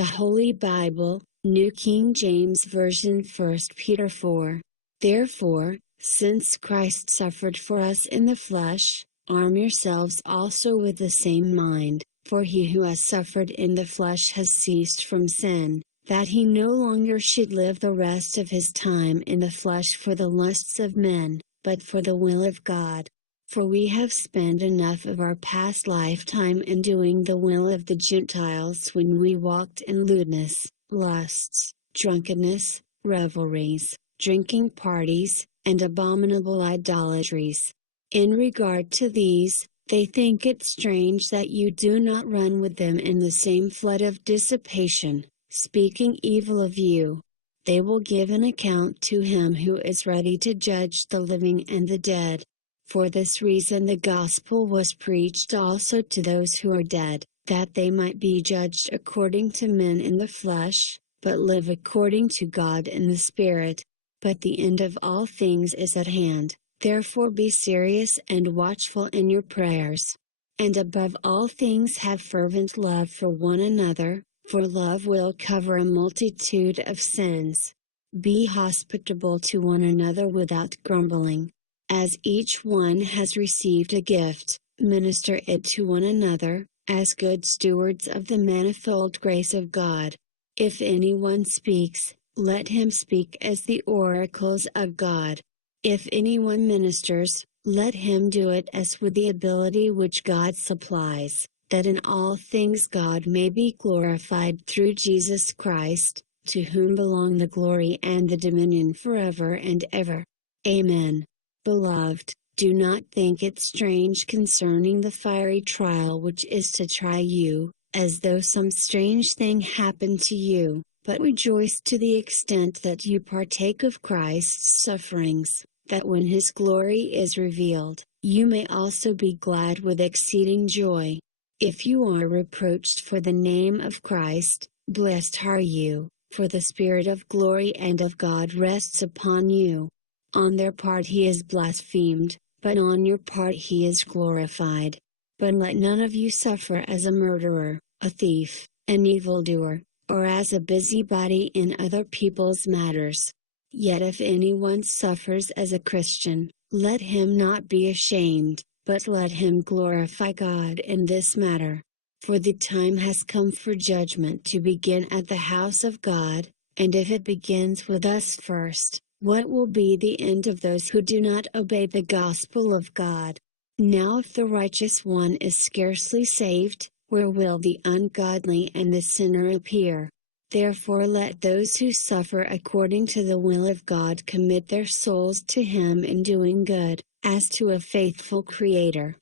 The Holy Bible, New King James Version, 1 Peter 4. Therefore, since Christ suffered for us in the flesh, arm yourselves also with the same mind, for he who has suffered in the flesh has ceased from sin, that he no longer should live the rest of his time in the flesh for the lusts of men, but for the will of God. For we have spent enough of our past lifetime in doing the will of the Gentiles when we walked in lewdness, lusts, drunkenness, revelries, drinking parties, and abominable idolatries. In regard to these, they think it strange that you do not run with them in the same flood of dissipation, speaking evil of you. They will give an account to him who is ready to judge the living and the dead. For this reason the gospel was preached also to those who are dead, that they might be judged according to men in the flesh, but live according to God in the Spirit. But the end of all things is at hand, therefore be serious and watchful in your prayers. And above all things have fervent love for one another, for love will cover a multitude of sins. Be hospitable to one another without grumbling. As each one has received a gift, minister it to one another, as good stewards of the manifold grace of God. If anyone speaks, let him speak as the oracles of God. If anyone ministers, let him do it as with the ability which God supplies, that in all things God may be glorified through Jesus Christ, to whom belong the glory and the dominion forever and ever. Amen. Beloved, do not think it strange concerning the fiery trial which is to try you, as though some strange thing happened to you, but rejoice to the extent that you partake of Christ's sufferings, that when his glory is revealed, you may also be glad with exceeding joy. If you are reproached for the name of Christ, blessed are you, for the Spirit of glory and of God rests upon you. On their part he is blasphemed, but on your part he is glorified. But let none of you suffer as a murderer, a thief, an evildoer, or as a busybody in other people's matters. Yet if anyone suffers as a Christian, let him not be ashamed, but let him glorify God in this matter. For the time has come for judgment to begin at the house of God, and if it begins with us first, what will be the end of those who do not obey the gospel of God? Now if the righteous one is scarcely saved, where will the ungodly and the sinner appear? Therefore let those who suffer according to the will of God commit their souls to him in doing good, as to a faithful Creator.